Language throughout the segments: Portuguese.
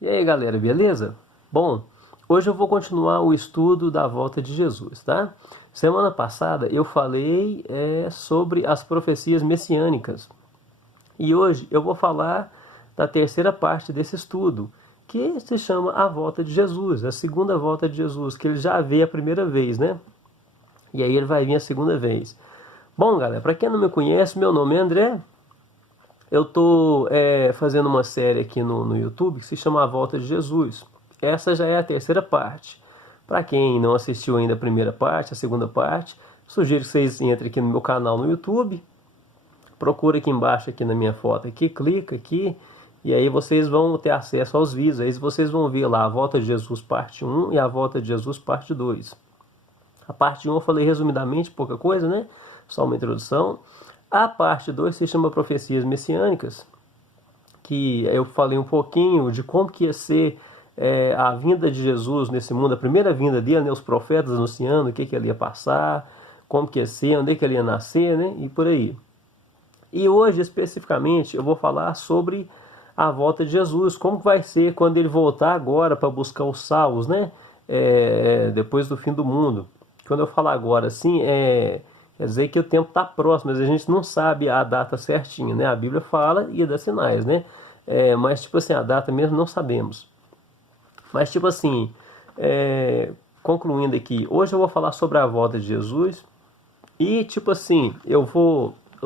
E aí galera, beleza? Bom, hoje eu vou continuar o estudo da volta de Jesus, tá? Semana passada eu falei sobre as profecias messiânicas e hoje eu vou falar da terceira parte desse estudo, que se chama a volta de Jesus, a segunda volta de Jesus, que ele já veio a primeira vez, né? E aí ele vai vir a segunda vez. Bom galera, para quem não me conhece, meu nome é André. Eu estou fazendo uma série aqui no YouTube que se chama A Volta de Jesus. Essa já é a terceira parte. Para quem não assistiu ainda a primeira parte, a segunda parte, sugiro que vocês entrem aqui no meu canal no YouTube. Procura aqui embaixo, aqui na minha foto, aqui, clica aqui. E aí vocês vão ter acesso aos vídeos. Aí vocês vão ver lá a Volta de Jesus parte 1 e a Volta de Jesus parte 2. A parte 1 eu falei resumidamente, pouca coisa, né? Só uma introdução. A parte 2 se chama Profecias Messiânicas, que eu falei um pouquinho de como que ia ser a vinda de Jesus nesse mundo, a primeira vinda dele, né, os profetas anunciando o que ele ia passar, como que ia ser, onde que ele ia nascer, né, e por aí. E hoje, especificamente, eu vou falar sobre a volta de Jesus, como vai ser quando ele voltar agora para buscar os salvos, né, depois do fim do mundo. Quando eu falar agora, assim, quer dizer que o tempo está próximo, mas a gente não sabe a data certinha, né? A Bíblia fala e dá sinais, né? Mas, tipo assim, a data mesmo não sabemos. Mas, tipo assim, concluindo aqui, hoje eu vou falar sobre a volta de Jesus. E, tipo assim, eu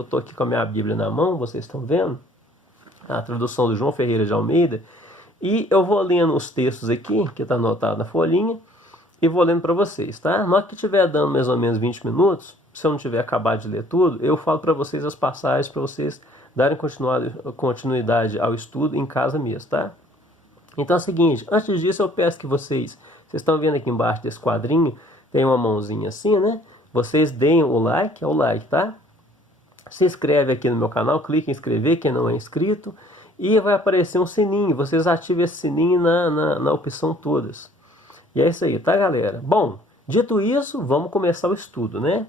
tô aqui com a minha Bíblia na mão, vocês estão vendo? A tradução do João Ferreira de Almeida. E eu vou lendo os textos aqui, que está anotado na folhinha, e vou lendo para vocês, tá? Na hora que estiver dando mais ou menos 20 minutos, se eu não tiver acabado de ler tudo, eu falo para vocês as passagens para vocês darem continuidade ao estudo em casa mesmo, tá? Então é o seguinte, antes disso eu peço que vocês estão vendo aqui embaixo desse quadrinho, tem uma mãozinha assim, né? Vocês deem o like, é o like, tá? Se inscreve aqui no meu canal, clique em inscrever, quem não é inscrito, e vai aparecer um sininho, vocês ativem esse sininho na opção todas. E é isso aí, tá galera? Bom, dito isso, vamos começar o estudo, né?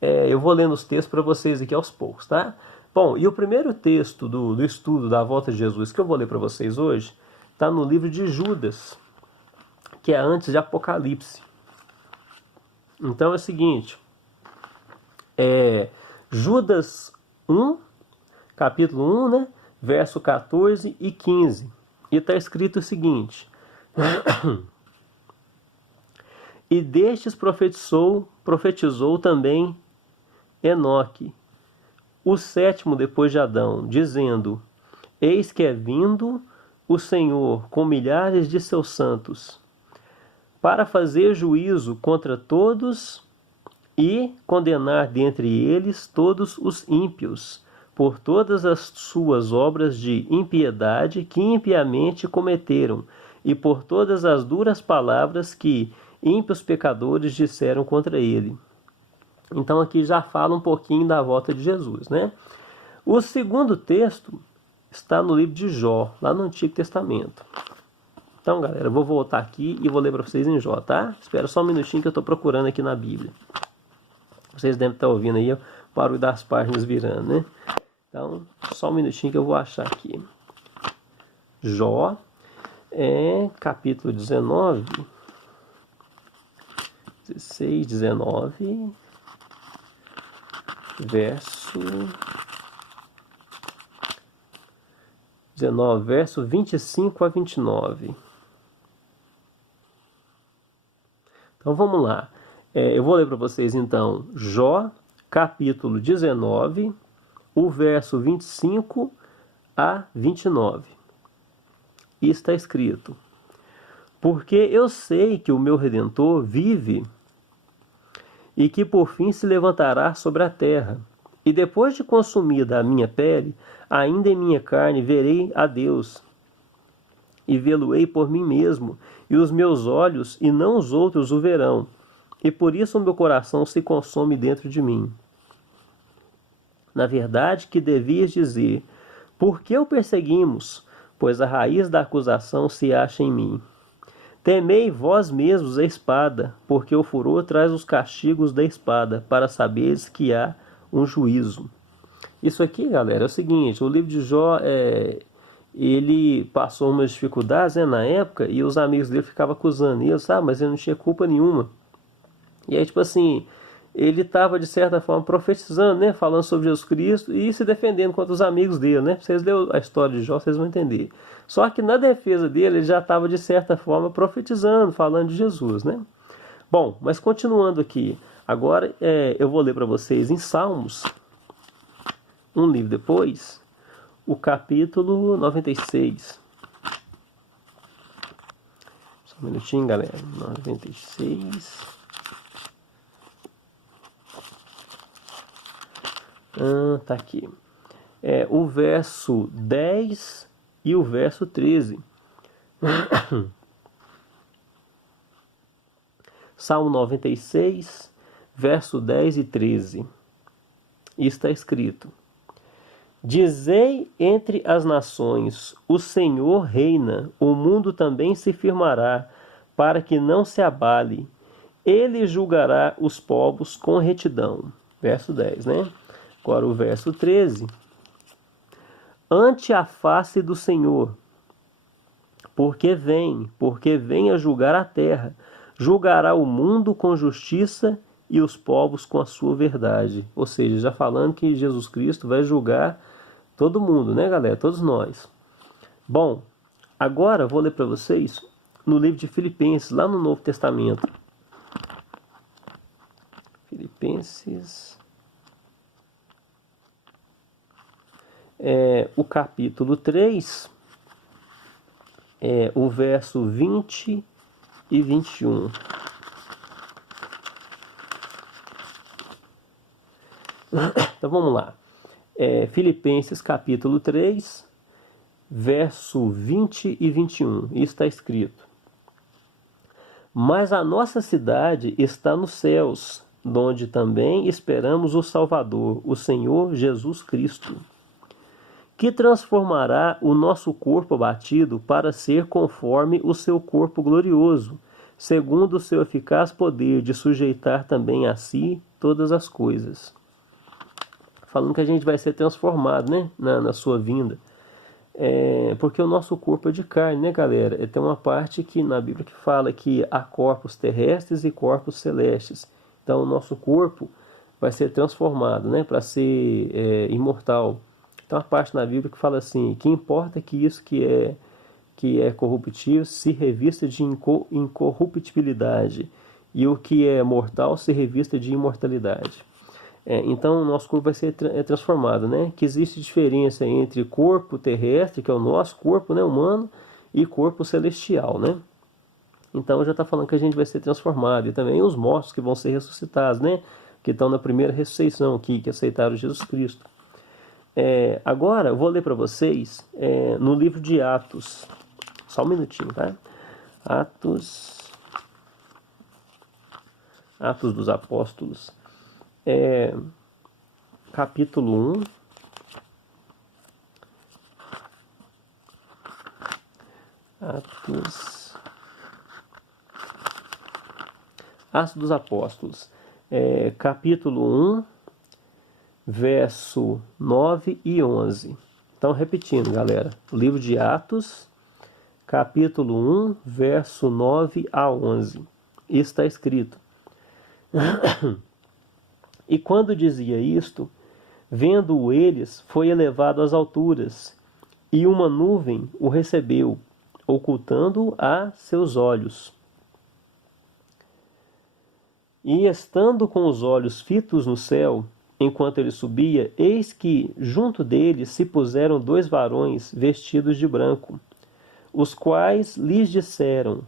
Eu vou lendo os textos para vocês aqui aos poucos, tá? Bom, e o primeiro texto do estudo da volta de Jesus que eu vou ler para vocês hoje está no livro de Judas, que é antes de Apocalipse. Então é o seguinte, Judas 1, capítulo 1, né? Verso 14 e 15. E está escrito o seguinte: E destes profetizou também Enoque, o sétimo depois de Adão, dizendo: Eis que é vindo o Senhor com milhares de seus santos, para fazer juízo contra todos e condenar dentre eles todos os ímpios, por todas as suas obras de impiedade que impiamente cometeram, e por todas as duras palavras que ímpios pecadores disseram contra ele. Então aqui já fala um pouquinho da volta de Jesus, né? O segundo texto está no livro de Jó, lá no Antigo Testamento. Então, galera, eu vou voltar aqui e vou ler para vocês em Jó, tá? Espera só um minutinho que eu estou procurando aqui na Bíblia. Vocês devem estar ouvindo aí o barulho das páginas virando, né? Então, só um minutinho que eu vou achar aqui. Jó, capítulo 19, 16, 19, verso 25 a 29. Então vamos lá. Eu vou ler para vocês então Jó, capítulo 19, o verso 25 a 29. E está escrito: Porque eu sei que o meu Redentor vive e que por fim se levantará sobre a terra. E depois de consumida a minha pele, ainda em minha carne verei a Deus, e vê-lo-ei por mim mesmo, e os meus olhos, e não os outros, o verão. E por isso o meu coração se consome dentro de mim. Na verdade que devias dizer: Por que o perseguimos? Pois a raiz da acusação se acha em mim. Temei vós mesmos a espada, porque o furor traz os castigos da espada, para saberes que há um juízo. Isso aqui, galera, é o seguinte, o livro de Jó ele passou umas dificuldades, né, na época, e os amigos dele ficavam acusando ele, sabe? Mas ele não tinha culpa nenhuma. E aí, tipo assim, ele estava, de certa forma, profetizando, né? Falando sobre Jesus Cristo e se defendendo contra os amigos dele, né? Vocês lerem a história de Jó, vocês vão entender. Só que na defesa dele, ele já estava, de certa forma, profetizando, falando de Jesus, né? Bom, mas continuando aqui. Agora eu vou ler para vocês em Salmos, um livro depois, o capítulo 96. Só um minutinho, galera. 96. Tá aqui. O verso 10 e o verso 13. Salmo 96, verso 10 e 13. E está escrito: Dizei entre as nações, o Senhor reina, o mundo também se firmará, para que não se abale. Ele julgará os povos com retidão. Verso 10, né? Agora o verso 13. Ante a face do Senhor, porque vem a julgar a terra, julgará o mundo com justiça e os povos com a sua verdade. Ou seja, já falando que Jesus Cristo vai julgar todo mundo, né, galera? Todos nós. Bom, agora eu vou ler para vocês no livro de Filipenses, lá no Novo Testamento. Filipenses, o capítulo 3, o verso 20 e 21. Então vamos lá. Filipenses capítulo 3, verso 20 e 21. Isso está escrito: Mas a nossa cidade está nos céus, donde também esperamos o Salvador, o Senhor Jesus Cristo, que transformará o nosso corpo abatido para ser conforme o seu corpo glorioso, segundo o seu eficaz poder de sujeitar também a si todas as coisas. Falando que a gente vai ser transformado, né, na sua vinda. Porque o nosso corpo é de carne, né, galera? Tem uma parte que na Bíblia que fala que há corpos terrestres e corpos celestes. Então o nosso corpo vai ser transformado, né, para ser imortal. Tem uma parte na Bíblia que fala assim: que importa que isso que é corruptível se revista de incorruptibilidade, e o que é mortal se revista de imortalidade. Então o nosso corpo vai ser transformado, né? Que existe diferença entre corpo terrestre, que é o nosso corpo, né, humano, e corpo celestial, né? Então já está falando que a gente vai ser transformado, e também os mortos que vão ser ressuscitados, né? Que estão na primeira ressurreição aqui, que aceitaram Jesus Cristo. Agora eu vou ler para vocês no livro de Atos. Só um minutinho, tá? Atos dos Apóstolos. Capítulo 1. Atos dos Apóstolos. Capítulo 1, verso 9 e 11. Então, repetindo, galera. O livro de Atos, capítulo 1, verso 9 a 11. Isso está escrito: E quando dizia isto, vendo-o eles, foi elevado às alturas, e uma nuvem o recebeu, ocultando-o a seus olhos. E estando com os olhos fitos no céu, enquanto ele subia, eis que junto dele se puseram dois varões vestidos de branco, os quais lhes disseram: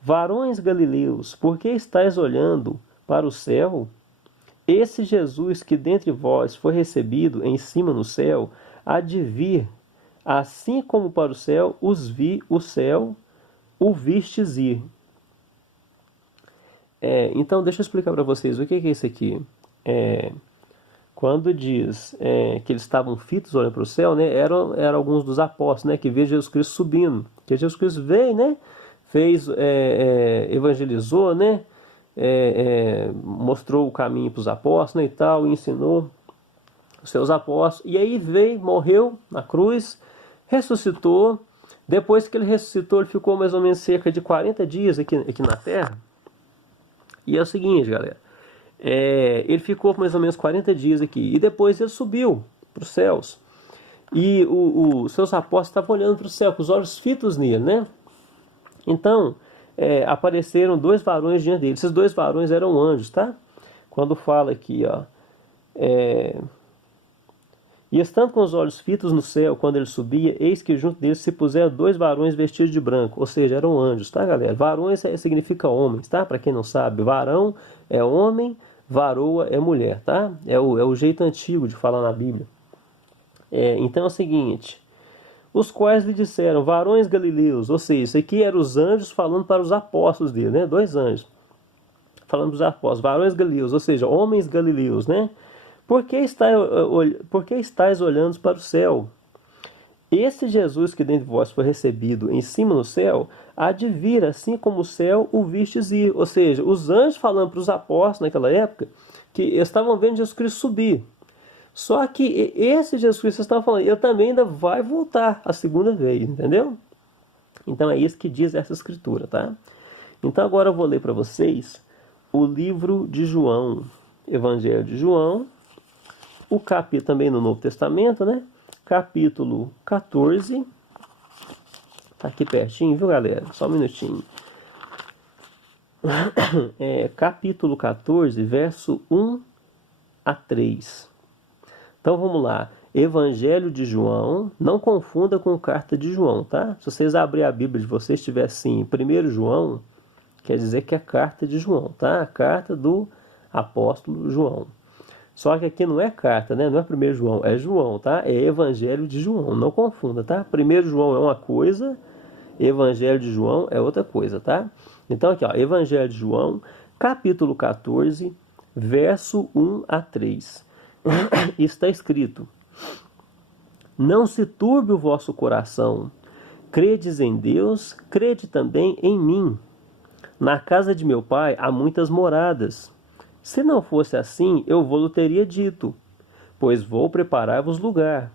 Varões galileus, por que estáis olhando para o céu? Esse Jesus que dentre vós foi recebido em cima no céu, há de vir, assim como para o céu o vistes ir. Então deixa eu explicar para vocês o que é isso aqui. Quando diz que eles estavam fitos olhando para o céu, né, eram alguns dos apóstolos, né, que viram Jesus Cristo subindo. Que Jesus Cristo veio, né, fez, evangelizou, né, mostrou o caminho para os apóstolos, né, e tal, e ensinou os seus apóstolos. E aí veio, morreu na cruz, ressuscitou. Depois que ele ressuscitou, ele ficou mais ou menos cerca de 40 dias aqui na Terra. E é o seguinte, galera. Ele ficou mais ou menos 40 dias aqui. E depois ele subiu para os céus. E os seus apóstolos estavam olhando para o céu, com os olhos fitos nele, né? Então, apareceram 2 varões diante dele. Esses 2 varões eram anjos, tá? Quando fala aqui, ó. E estando com os olhos fitos no céu, quando ele subia, eis que junto deles se puseram 2 varões vestidos de branco. Ou seja, eram anjos, tá, galera? Varões significa homens, tá? Para quem não sabe, varão é homem, varoa é mulher, tá? É o jeito antigo de falar na Bíblia. Então é o seguinte: os quais lhe disseram, varões galileus, ou seja, isso aqui eram os anjos falando para os apóstolos dele, né? 2 anjos falando para os apóstolos, varões galileus, ou seja, homens galileus, né? Por que estáis olhando para o céu? Esse Jesus que dentre vós foi recebido em cima no céu, há de vir assim como o céu o vistes ir. Ou seja, os anjos falando para os apóstolos naquela época que estavam vendo Jesus Cristo subir. Só que esse Jesus Cristo que estavam falando, ele também ainda vai voltar a segunda vez, entendeu? Então é isso que diz essa escritura, tá? Então agora eu vou ler para vocês o livro de João, Evangelho de João, o capítulo também no Novo Testamento, né? Capítulo 14. Tá aqui pertinho, viu, galera? Só um minutinho. Capítulo 14, verso 1 a 3. Então vamos lá. Evangelho de João, não confunda com carta de João, tá? Se vocês abrirem a Bíblia de vocês, tiver assim, 1 João, quer dizer que é carta de João, tá? A carta do apóstolo João. Só que aqui não é carta, né? Não é 1 João, é João, tá? É Evangelho de João, não confunda, tá? 1 João é uma coisa, Evangelho de João é outra coisa, tá? Então aqui, ó, Evangelho de João, capítulo 14, verso 1 a 3. Está escrito: não se turbe o vosso coração, credes em Deus, crede também em mim. Na casa de meu pai há muitas moradas. Se não fosse assim, eu vou-lo teria dito, pois vou preparar-vos lugar.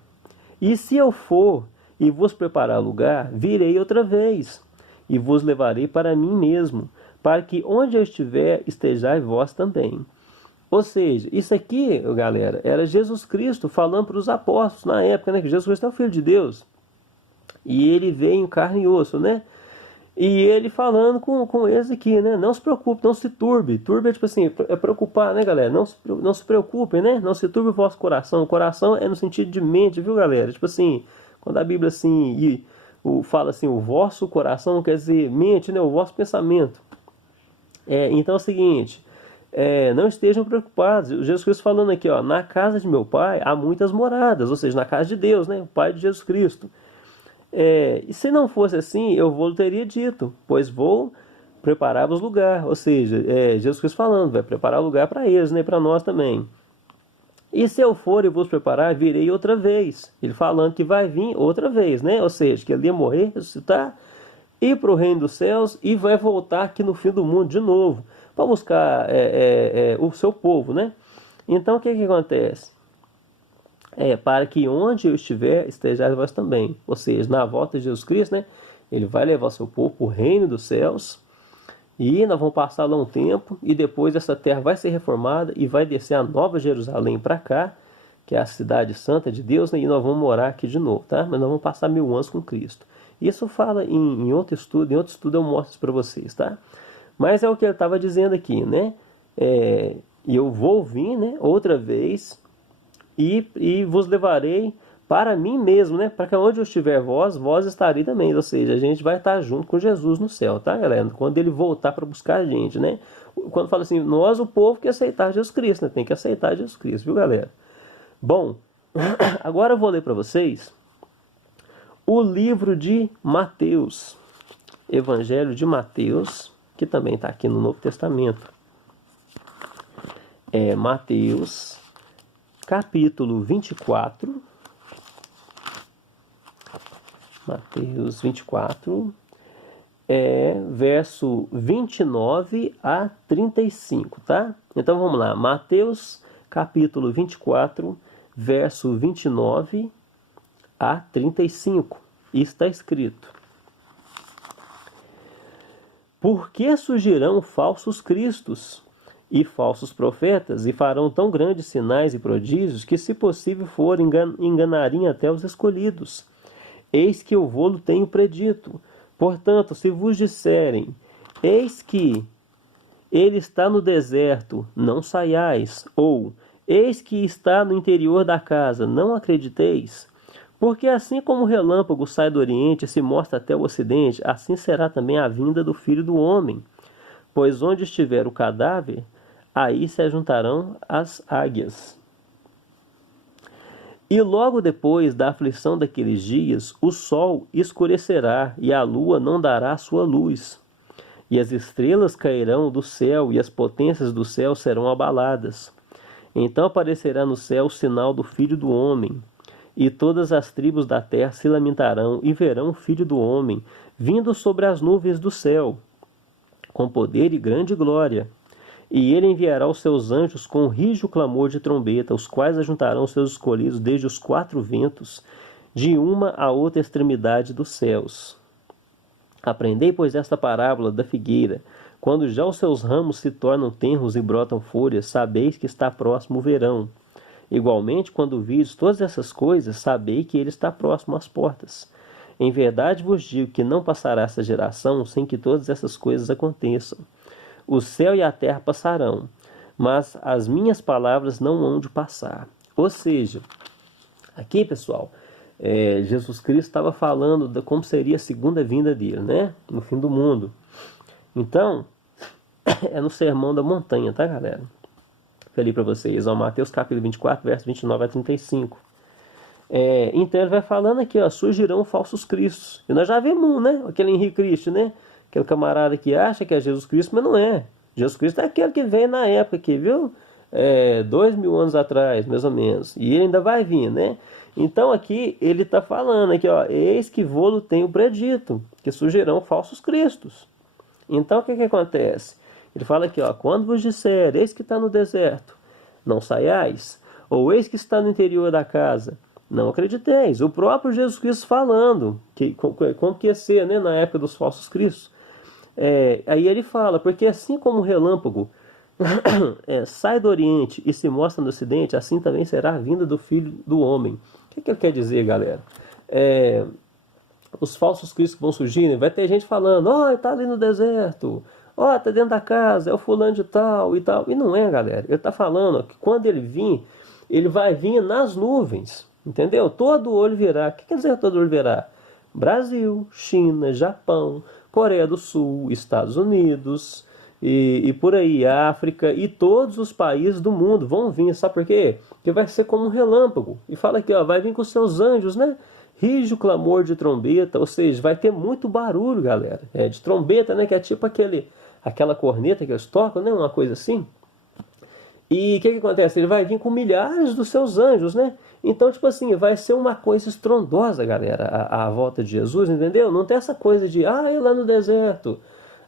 E se eu for e vos preparar lugar, virei outra vez, e vos levarei para mim mesmo, para que onde eu estiver, estejais vós também. Ou seja, isso aqui, galera, era Jesus Cristo falando para os apóstolos na época, né? Que Jesus Cristo é o Filho de Deus. E ele veio em carne e osso, né? E ele falando com eles aqui, né? Não se preocupe, não se turbe. Turbe é tipo assim, é preocupar, né, galera? Não se preocupem, né? Não se turbe o vosso coração. O coração é no sentido de mente, viu, galera? Tipo assim, quando a Bíblia assim fala assim, o vosso coração, quer dizer mente, né? O vosso pensamento. Então é o seguinte, não estejam preocupados. Jesus Cristo falando aqui, ó, na casa de meu pai há muitas moradas, ou seja, na casa de Deus, né? O Pai de Jesus Cristo. E se não fosse assim, eu vou teria dito, pois vou preparar-vos lugar. Ou seja, Jesus Cristo falando, vai preparar lugar para eles, né, para nós também. E se eu for e vos preparar, virei outra vez. Ele falando que vai vir outra vez, né? Ou seja, que ele ia morrer, ressuscitar, ir para o reino dos céus e vai voltar aqui no fim do mundo de novo, para buscar o seu povo, né? Então o que acontece? Para que onde eu estiver, estejais vós também. Ou seja, na volta de Jesus Cristo, né? Ele vai levar o seu povo para o reino dos céus. E nós vamos passar lá um tempo. E depois essa terra vai ser reformada. E vai descer a Nova Jerusalém para cá. Que é a cidade santa de Deus, né? E nós vamos morar aqui de novo, tá? Mas nós vamos passar 1000 anos com Cristo. Isso fala em outro estudo. Em outro estudo eu mostro isso para vocês, tá? Mas é o que ele estava dizendo aqui, né? E eu vou vir, né? Outra vez... E vos levarei para mim mesmo, né? Para que onde eu estiver vós estarei também. Ou seja, a gente vai estar junto com Jesus no céu, tá, galera? Quando ele voltar para buscar a gente, né? Quando fala assim, nós, o povo, que aceitar Jesus Cristo, né? Tem que aceitar Jesus Cristo, viu, galera? Bom, agora eu vou ler para vocês o livro de Mateus. Evangelho de Mateus, que também está aqui no Novo Testamento. Mateus... capítulo 24, Mateus 24, verso 29 a 35, tá? Então vamos lá, Mateus capítulo 24, verso 29 a 35. E está escrito: por que surgirão falsos cristos e falsos profetas, e farão tão grandes sinais e prodígios, que, se possível for, enganariam até os escolhidos? Eis que eu vô-lo tenho predito. Portanto, se vos disserem, eis que ele está no deserto, não saiais, ou eis que está no interior da casa, não acrediteis. Porque assim como o relâmpago sai do oriente e se mostra até o ocidente, assim será também a vinda do Filho do Homem. Pois onde estiver o cadáver, aí se ajuntarão as águias. E logo depois da aflição daqueles dias, o sol escurecerá e a lua não dará sua luz. E as estrelas cairão do céu e as potências do céu serão abaladas. Então aparecerá no céu o sinal do Filho do Homem. E todas as tribos da terra se lamentarão e verão o Filho do Homem vindo sobre as nuvens do céu, com poder e grande glória. E ele enviará os seus anjos com um rígido clamor de trombeta, os quais ajuntarão os seus escolhidos desde os quatro ventos, de uma a outra extremidade dos céus. Aprendei, pois, esta parábola da figueira. Quando já os seus ramos se tornam tenros e brotam folhas, sabeis que está próximo o verão. Igualmente, quando vides todas essas coisas, sabei que ele está próximo às portas. Em verdade vos digo que não passará essa geração sem que todas essas coisas aconteçam. O céu e a terra passarão, mas as minhas palavras não hão de passar. Ou seja, aqui, pessoal, Jesus Cristo estava falando de como seria a segunda vinda dele, né? No fim do mundo. Então, é no Sermão da Montanha, tá, galera? Falei para vocês, ó, Mateus capítulo 24, verso 29 a 35. Então ele vai falando aqui, ó, surgirão falsos cristos. E nós já vimos, né? Aquele Henrique Cristo, né? Aquele camarada que acha que é Jesus Cristo, mas não é. Jesus Cristo é aquele que veio na época aqui, viu? 2000 anos atrás, mais ou menos. E ele ainda vai vir, né? Então aqui ele está falando aqui, ó, eis que vô-lo tenho predito, que surgirão falsos cristos. Então o que acontece? Ele fala aqui, ó, quando vos disser, eis que está no deserto, não saiais, ou eis que está no interior da casa, não acrediteis. O próprio Jesus Cristo falando, como que ia ser, né, na época dos falsos cristos. Aí ele fala, porque assim como o relâmpago sai do oriente e se mostra no ocidente, assim também será a vinda do Filho do Homem. O que ele quer dizer, galera? Os falsos cristos que vão surgir, vai ter gente falando, ó, está ali no deserto, ó, está dentro da casa, é o fulano de tal e tal. E não é, galera. Ele está falando que quando ele vir, ele vai vir nas nuvens, entendeu? Todo olho verá. O que quer dizer todo olho verá? Brasil, China, Japão, Coreia do Sul, Estados Unidos e por aí, África e todos os países do mundo vão vir. Sabe por quê? Porque vai ser como um relâmpago. E fala aqui, ó, vai vir com seus anjos, né? Rígido clamor de trombeta, ou seja, vai ter muito barulho, galera. De trombeta, né? Que é tipo aquela corneta que eles tocam, né? Uma coisa assim. E o que acontece? Ele vai vir com milhares dos seus anjos, né? Então, tipo assim, vai ser uma coisa estrondosa, galera, a volta de Jesus, entendeu? Não tem essa coisa de, ele lá no deserto,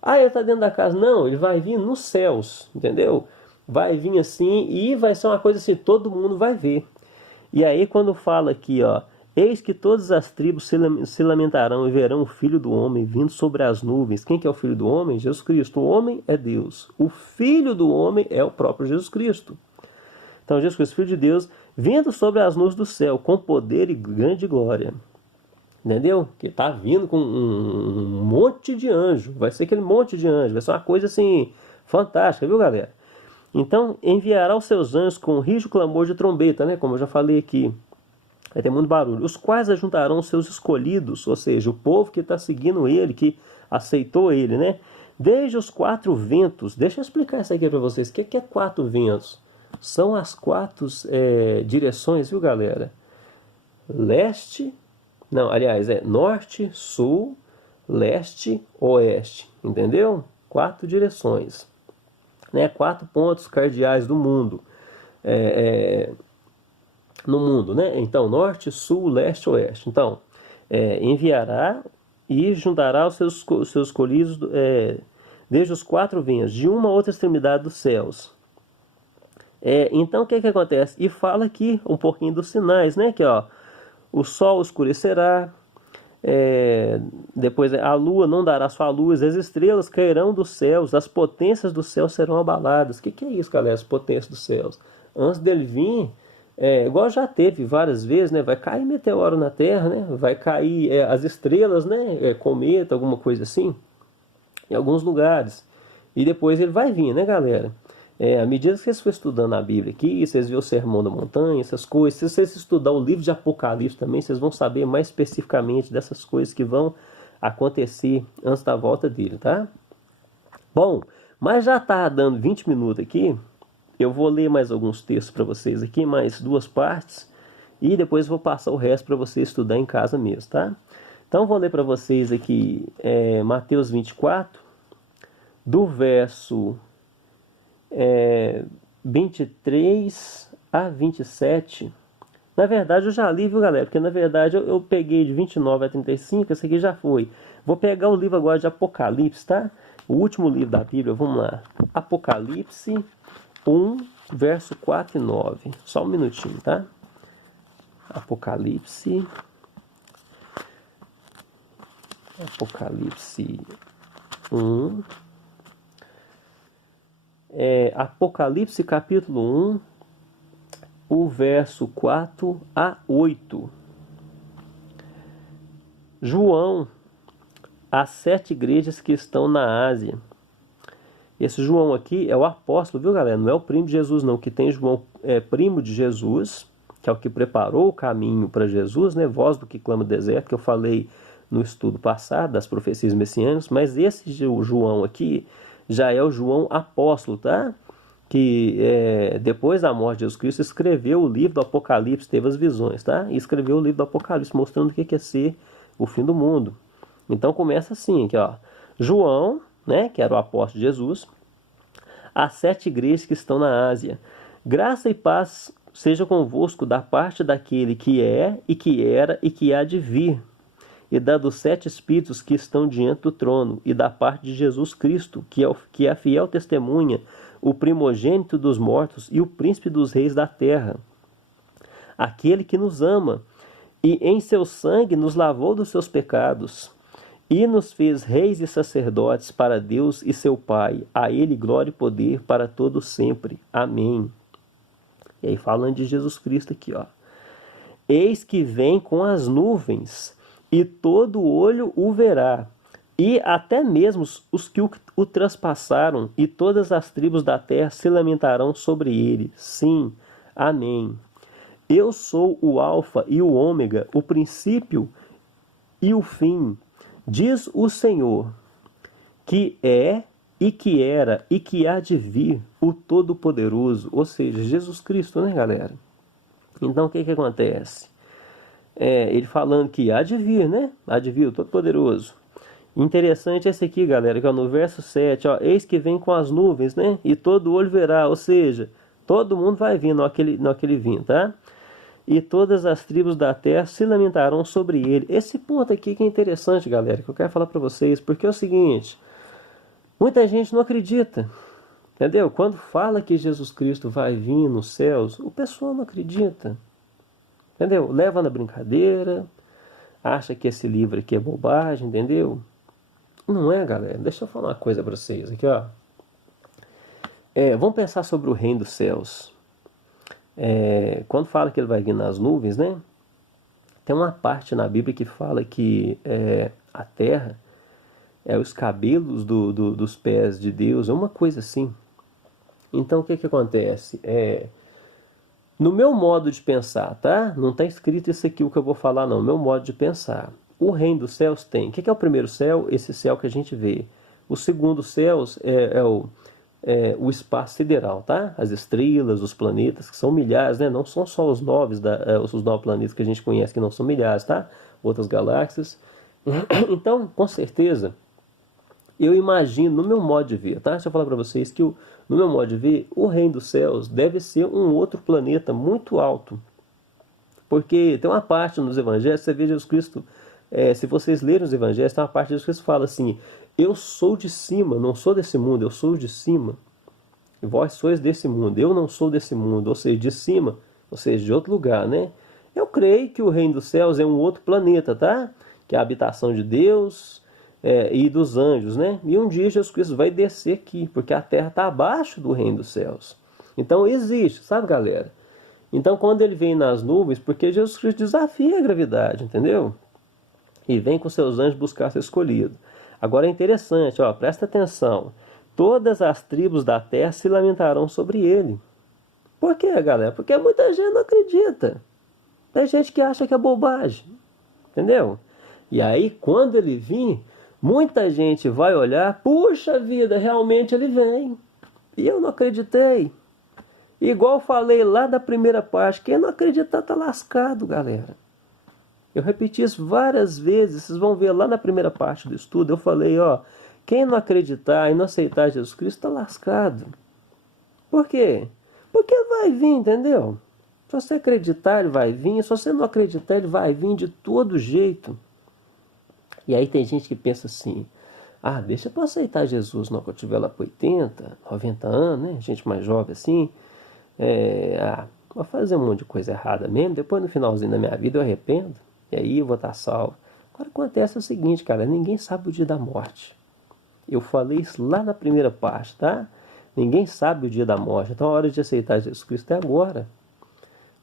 ele tá dentro da casa. Não, ele vai vir nos céus, entendeu? Vai vir assim e vai ser uma coisa assim, todo mundo vai ver. E aí quando fala aqui, ó, eis que todas as tribos se lamentarão e verão o Filho do Homem vindo sobre as nuvens. Quem que é o Filho do Homem? Jesus Cristo. O homem é Deus. O Filho do Homem é o próprio Jesus Cristo. Então Jesus Cristo, Filho de Deus, vindo sobre as nuvens do céu, com poder e grande glória. Entendeu? Que está vindo com um monte de anjo. Vai ser aquele monte de anjo. Vai ser uma coisa assim, fantástica, viu, galera? Então enviará os seus anjos com um rígido clamor de trombeta, né? Como eu já falei aqui. Vai ter muito barulho. Os quais ajuntarão os seus escolhidos, ou seja, o povo que está seguindo ele, que aceitou ele, né? Desde os quatro ventos. Deixa eu explicar isso aqui para vocês. O que é quatro ventos? São as quatro direções, viu, galera? Norte, sul, leste, oeste. Entendeu? Quatro direções. Né? 4 pontos cardeais do mundo. No mundo, né? Então, norte, sul, leste, oeste. Então, enviará e juntará os seus escolhidos desde os quatro ventos, de uma a outra extremidade dos céus. Então, o que acontece? E fala aqui um pouquinho dos sinais, né? Que, ó, o sol escurecerá, Depois, a lua não dará sua luz, as estrelas cairão dos céus, as potências dos céus serão abaladas. O que é isso, galera? As potências dos céus. Antes dele vir, igual já teve várias vezes, né? Vai cair meteoro na Terra, né? Vai cair as estrelas, né? Cometa, alguma coisa assim, em alguns lugares. E depois ele vai vir, né, galera? À medida que vocês for estudando a Bíblia aqui, vocês vê o Sermão da Montanha, essas coisas. Se vocês estudar o livro de Apocalipse também, vocês vão saber mais especificamente dessas coisas que vão acontecer antes da volta dele, tá? Bom, mas já tá dando 20 minutos aqui. Eu vou ler mais alguns textos para vocês aqui, mais duas partes. E depois vou passar o resto para vocês estudar em casa mesmo, tá? Então vou ler para vocês aqui Mateus 24, do verso 23 a 27. Na verdade eu já li, viu, galera? Porque na verdade eu peguei de 29 a 35, esse aqui já foi. Vou pegar o livro agora de Apocalipse, tá? O último livro da Bíblia, vamos lá. Apocalipse 1, verso 4 e 9. Só um minutinho, tá? Apocalipse 1. Apocalipse capítulo 1, o verso 4 a 8. João, as 7 igrejas que estão na Ásia. Esse João aqui é o apóstolo, viu, galera? Não é o primo de Jesus, não. Que tem João primo de Jesus, que é o que preparou o caminho para Jesus, né? Voz do que clama o deserto, que eu falei no estudo passado das profecias messiânicas. Mas esse João aqui já é o João apóstolo, tá? Que depois da morte de Jesus Cristo escreveu o livro do Apocalipse, teve as visões, tá? E escreveu o livro do Apocalipse, mostrando o que é ser o fim do mundo. Então começa assim, aqui, ó. João, né, que era o apóstolo de Jesus, as 7 igrejas que estão na Ásia. Graça e paz seja convosco da parte daquele que é, e que era, e que há de vir, e da dos 7 espíritos que estão diante do trono, e da parte de Jesus Cristo, que é a fiel testemunha, o primogênito dos mortos e o príncipe dos reis da terra, aquele que nos ama, e em seu sangue nos lavou dos seus pecados, e nos fez reis e sacerdotes para Deus e seu Pai. A ele glória e poder para todos sempre. Amém. E aí falando de Jesus Cristo aqui, ó. Eis que vem com as nuvens, e todo olho o verá, e até mesmo os que o traspassaram, e todas as tribos da terra se lamentarão sobre ele. Sim, amém. Eu sou o Alfa e o Ômega, o princípio e o fim, diz o Senhor, que é, e que era, e que há de vir, o Todo-Poderoso. Ou seja, Jesus Cristo, né, galera? Então, o que acontece? Ele falando que há de vir, né? Há de vir o Todo-Poderoso. Interessante esse aqui, galera, que é no verso 7, ó. Eis que vem com as nuvens, né? E todo olho verá, ou seja, todo mundo vai vir no aquele vir, tá? E todas as tribos da terra se lamentarão sobre ele. Esse ponto aqui que é interessante, galera, que eu quero falar para vocês, porque é o seguinte, muita gente não acredita, entendeu? Quando fala que Jesus Cristo vai vir nos céus, o pessoal não acredita, entendeu? Leva na brincadeira, acha que esse livro aqui é bobagem, entendeu? Não é, galera. Deixa eu falar uma coisa para vocês aqui, ó. Vamos pensar sobre o reino dos céus. Quando fala que ele vai vir nas nuvens, né? Tem uma parte na Bíblia que fala que a terra é os cabelos dos pés de Deus, é uma coisa assim. Então o que acontece? No meu modo de pensar, tá? Não está escrito isso aqui o que eu vou falar, não. Meu modo de pensar. O reino dos céus tem. O que é o primeiro céu? Esse céu que a gente vê. O segundo céu o espaço sideral, tá? As estrelas, os planetas, que são milhares, né? Não são só os 9 planetas que a gente conhece, que não são milhares, tá? Outras galáxias. Então, com certeza, eu imagino, no meu modo de ver, tá? Deixa eu falar para vocês que, no meu modo de ver, o reino dos céus deve ser um outro planeta muito alto. Porque tem uma parte nos evangelhos, você vê Jesus Cristo, se vocês lerem os evangelhos, tem uma parte de Jesus Cristo que fala assim, eu sou de cima, não sou desse mundo, eu sou de cima. E vós sois desse mundo, eu não sou desse mundo, ou seja, de cima, ou seja, de outro lugar, né? Eu creio que o reino dos céus é um outro planeta, tá? que é a habitação de Deus e dos anjos, né? E um dia Jesus Cristo vai descer aqui, porque a terra está abaixo do reino dos céus. Então existe, sabe, galera? Então quando ele vem nas nuvens, porque Jesus Cristo desafia a gravidade, entendeu? E vem com seus anjos buscar ser escolhido. Agora é interessante, ó, presta atenção. Todas as tribos da terra se lamentarão sobre ele. Por quê, galera? Porque muita gente não acredita. Tem gente que acha que é bobagem. Entendeu? E aí, quando ele vir, muita gente vai olhar, puxa vida, realmente ele vem. E eu não acreditei. Igual eu falei lá da primeira parte, quem não acreditar tá lascado, galera. Eu repeti isso várias vezes, vocês vão ver lá na primeira parte do estudo, eu falei, ó, quem não acreditar e não aceitar Jesus Cristo tá lascado. Por quê? Porque ele vai vir, entendeu? Se você acreditar, ele vai vir. Se você não acreditar, ele vai vir de todo jeito. E aí tem gente que pensa assim, ah, deixa eu aceitar Jesus quando eu tiver lá com 80, 90 anos, né? Gente mais jovem assim. Vou fazer um monte de coisa errada mesmo. Depois no finalzinho da minha vida eu arrependo. E aí eu vou estar salvo. Agora acontece o seguinte, cara, ninguém sabe o dia da morte. Eu falei isso lá na primeira parte, tá? Ninguém sabe o dia da morte. Então a hora de aceitar Jesus Cristo é agora.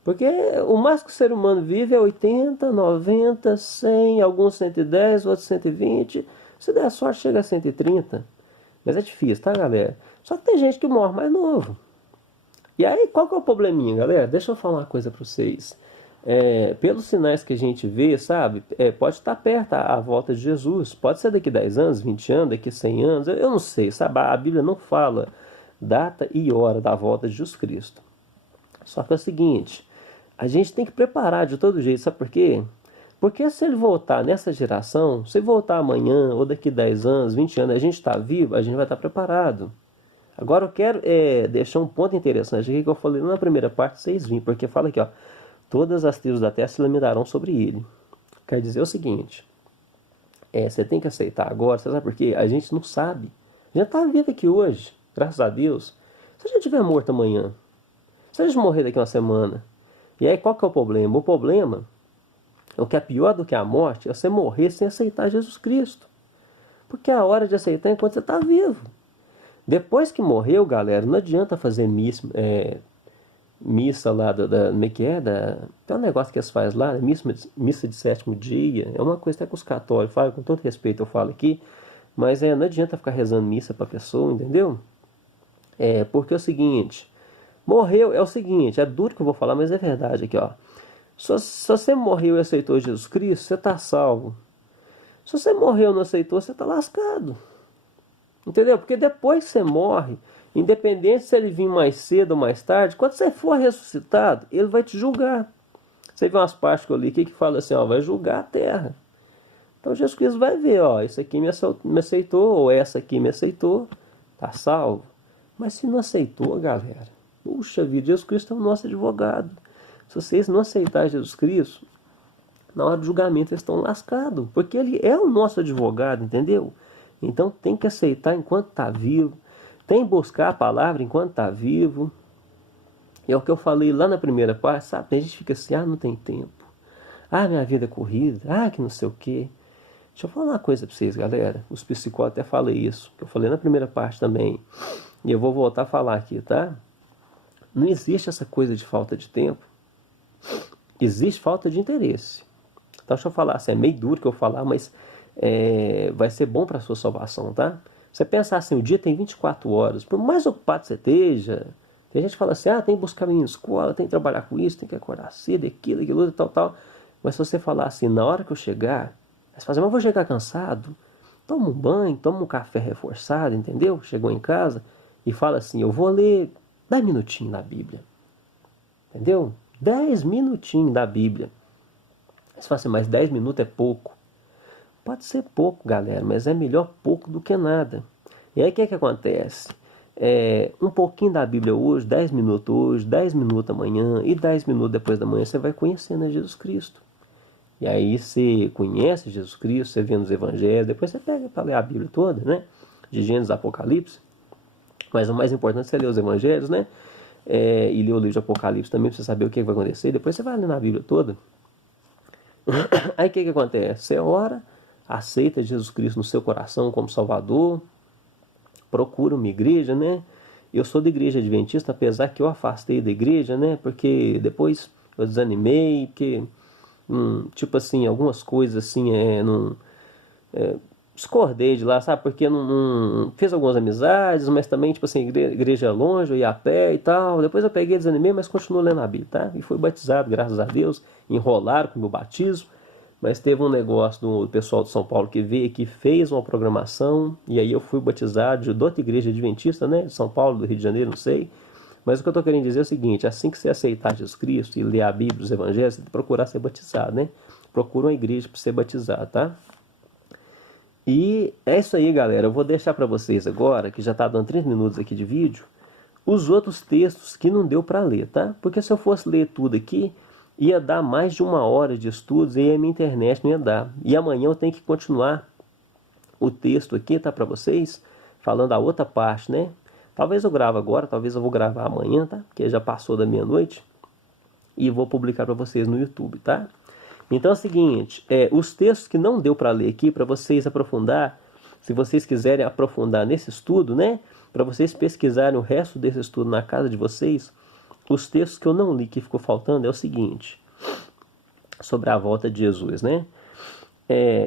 Porque o mais que o ser humano vive é 80, 90, 100, alguns 110, outros 120. Se der sorte, chega a 130. Mas é difícil, tá, galera? Só que tem gente que morre mais novo. E aí, qual que é o probleminha, galera? Deixa eu falar uma coisa para vocês. Pelos sinais que a gente vê, sabe? Pode estar perto a volta de Jesus. Pode ser daqui 10 anos, 20 anos, daqui 100 anos. Eu não sei, sabe? A Bíblia não fala data e hora da volta de Jesus Cristo. Só que é o seguinte, a gente tem que preparar de todo jeito, sabe por quê? Porque se ele voltar nessa geração, se ele voltar amanhã, ou daqui 10 anos, 20 anos, a gente está vivo, a gente vai estar preparado. Agora eu quero deixar um ponto interessante aqui que eu falei na primeira parte, vocês viram, porque fala aqui, ó, todas as tribos da terra se lamentarão sobre ele. Quer dizer o seguinte, você tem que aceitar agora, você sabe por quê? A gente não sabe. A gente está vivo aqui hoje, graças a Deus. Se a gente estiver morto amanhã, se a gente morrer daqui uma semana, e aí qual que é o problema? O problema, o que é pior do que a morte, é você morrer sem aceitar Jesus Cristo. Porque é a hora de aceitar enquanto você está vivo. Depois que morreu, galera, não adianta fazer missa lá, como é que é? Tem um negócio que eles fazem lá, missa de sétimo dia, é uma coisa até que os católicos falam, com todo respeito eu falo aqui, mas não adianta ficar rezando missa para a pessoa, entendeu? Porque é o seguinte, morreu, é o seguinte, é duro que eu vou falar, mas é verdade aqui, ó. Se você morreu e aceitou Jesus Cristo, você está salvo. Se você morreu e não aceitou, você está lascado. Entendeu? Porque depois que você morre, independente se ele vir mais cedo ou mais tarde, quando você for ressuscitado, ele vai te julgar. Você vê umas partes que eu li aqui que fala assim, ó, vai julgar a terra. Então Jesus Cristo vai ver, ó, esse aqui me aceitou, ou essa aqui me aceitou, tá salvo. Mas se não aceitou, galera, puxa vida, Jesus Cristo é o nosso advogado. Se vocês não aceitarem Jesus Cristo, na hora do julgamento eles estão lascados, porque ele é o nosso advogado, entendeu? Então tem que aceitar enquanto está vivo, tem que buscar a palavra enquanto está vivo. É o que eu falei lá na primeira parte, sabe? Tem gente que fica assim, não tem tempo. Minha vida é corrida, que não sei o quê. Deixa eu falar uma coisa para vocês, galera. Os psicólogos até falei isso, que eu falei na primeira parte também. E eu vou voltar a falar aqui, tá? Não existe essa coisa de falta de tempo. Existe falta de interesse. Então deixa eu falar assim, é meio duro que eu falar, mas vai ser bom para a sua salvação, tá? Você pensar assim, o dia tem 24 horas, por mais ocupado você esteja, tem gente que fala assim, tem que buscar menino na escola, tem que trabalhar com isso, tem que acordar cedo, aquilo, tal. Mas se você falar assim, na hora que eu chegar, você fala assim, mas eu vou chegar cansado, toma um banho, toma um café reforçado, entendeu? Chegou em casa e fala assim, eu vou ler 10 minutinhos na Bíblia, entendeu? 10 minutinhos da Bíblia. Você fala assim, mas 10 minutos é pouco. Pode ser pouco, galera, mas é melhor pouco do que nada. E aí o que acontece? Um pouquinho da Bíblia hoje, 10 minutos hoje, 10 minutos amanhã e 10 minutos depois da manhã, você vai conhecendo a Jesus Cristo. E aí você conhece Jesus Cristo, você vê nos evangelhos, depois você pega para ler a Bíblia toda, né? De Gênesis a Apocalipse. Mas o mais importante é você ler os evangelhos, né? E ler o livro de Apocalipse também, para você saber o que vai acontecer. Depois você vai ler na Bíblia toda. Aí o que acontece? Você ora, aceita Jesus Cristo no seu coração como Salvador, procura uma igreja, né? Eu sou da igreja adventista, apesar que eu afastei da igreja, né? Porque depois eu desanimei, porque, tipo assim, algumas coisas assim, não, discordei de lá, sabe? Porque não fiz algumas amizades, mas também, tipo assim, igreja longe, eu ia a pé e tal. Depois eu peguei, desanimei, mas continuo lendo a Bíblia, tá? E fui batizado, graças a Deus. Enrolaram com o meu batismo. Mas teve um negócio do pessoal de São Paulo que veio aqui, fez uma programação, e aí eu fui batizado de outra igreja adventista, né? De São Paulo, do Rio de Janeiro, não sei. Mas o que eu estou querendo dizer é o seguinte: assim que você aceitar Jesus Cristo e ler a Bíblia, os evangelhos, você tem que procurar ser batizado, né? Procura uma igreja para ser batizado, tá? E é isso aí, galera. Eu vou deixar para vocês agora, que já está dando 30 minutos aqui de vídeo, os outros textos que não deu para ler, tá? Porque se eu fosse ler tudo aqui, ia dar mais de 1 hora de estudos e a minha internet não ia dar. E amanhã eu tenho que continuar o texto aqui, tá, para vocês, falando a outra parte, né? Talvez eu grave agora, talvez eu vou gravar amanhã, tá? Porque já passou da meia-noite. E vou publicar para vocês no YouTube, tá? Então é o seguinte, os textos que não deu para ler aqui, para vocês aprofundar, se vocês quiserem aprofundar nesse estudo, né? Para vocês pesquisarem o resto desse estudo na casa de vocês, os textos que eu não li, que ficou faltando, é o seguinte, sobre a volta de Jesus, né?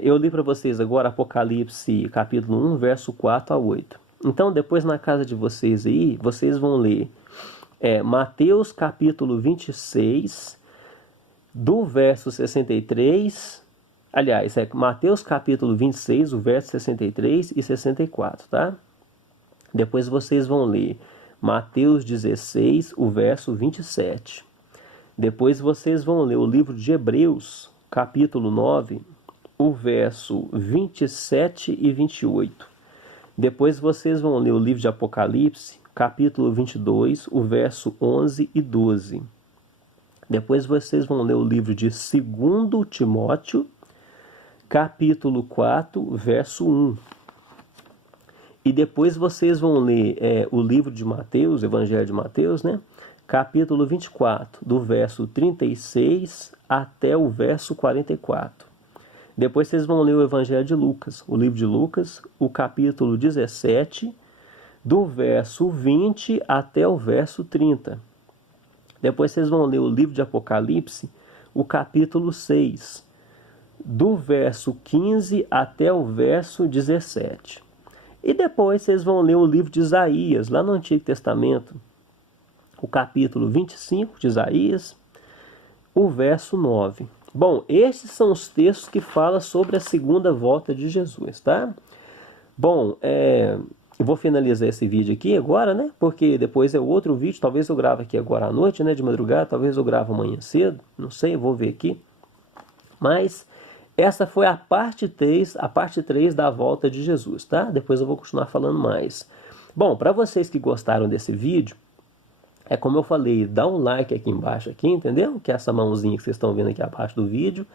Eu li para vocês agora Apocalipse capítulo 1, verso 4 a 8. Então depois na casa de vocês aí, vocês vão ler Mateus capítulo 26, do verso 63, aliás, Mateus capítulo 26, o verso 63 e 64, tá? Depois vocês vão ler Mateus 16, o verso 27. Depois vocês vão ler o livro de Hebreus, capítulo 9, o verso 27 e 28. Depois vocês vão ler o livro de Apocalipse, capítulo 22, o verso 11 e 12. Depois vocês vão ler o livro de 2 Timóteo, capítulo 4, verso 1. E depois vocês vão ler o livro de Mateus, Evangelho de Mateus, né? Capítulo 24, do verso 36 até o verso 44. Depois vocês vão ler o Evangelho de Lucas, o livro de Lucas, o capítulo 17, do verso 20 até o verso 30. Depois vocês vão ler o livro de Apocalipse, o capítulo 6, do verso 15 até o verso 17. E depois vocês vão ler o livro de Isaías, lá no Antigo Testamento, o capítulo 25 de Isaías, o verso 9. Bom, esses são os textos que falam sobre a segunda volta de Jesus, tá? Bom, eu vou finalizar esse vídeo aqui agora, né? Porque depois é outro vídeo, talvez eu grave aqui agora à noite, né? De madrugada, talvez eu grave amanhã cedo, não sei, eu vou ver aqui. Mas essa foi a parte 3 da volta de Jesus, tá? Depois eu vou continuar falando mais. Bom, para vocês que gostaram desse vídeo, como eu falei, dá um like aqui embaixo, aqui, entendeu? Que é essa mãozinha que vocês estão vendo aqui abaixo do vídeo.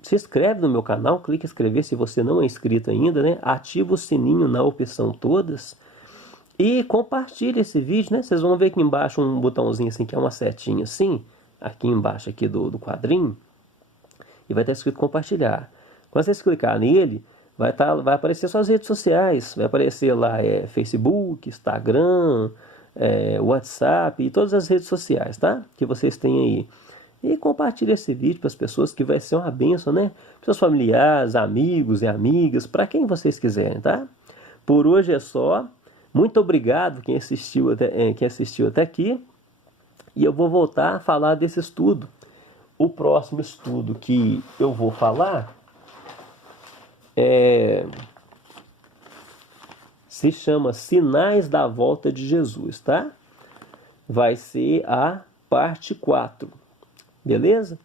Se inscreve no meu canal, clique em inscrever se você não é inscrito ainda, né? Ativa o sininho na opção todas e compartilhe esse vídeo, né? Vocês vão ver aqui embaixo um botãozinho assim, que é uma setinha assim, aqui embaixo aqui do quadrinho, e vai estar escrito compartilhar. Quando vocês clicar nele, vai aparecer suas redes sociais, vai aparecer lá Facebook, Instagram, WhatsApp e todas as redes sociais, tá? Que vocês têm aí. E compartilhe esse vídeo para as pessoas, que vai ser uma bênção, né? Para seus familiares, amigos e amigas, para quem vocês quiserem, tá? Por hoje é só. Muito obrigado quem assistiu até aqui. E eu vou voltar a falar desse estudo. O próximo estudo que eu vou falar se chama Sinais da Volta de Jesus, tá? Vai ser a parte 4. Beleza?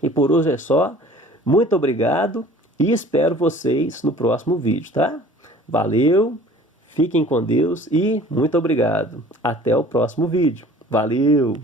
E por hoje é só. Muito obrigado e espero vocês no próximo vídeo, tá? Valeu, fiquem com Deus e muito obrigado. Até o próximo vídeo. Valeu!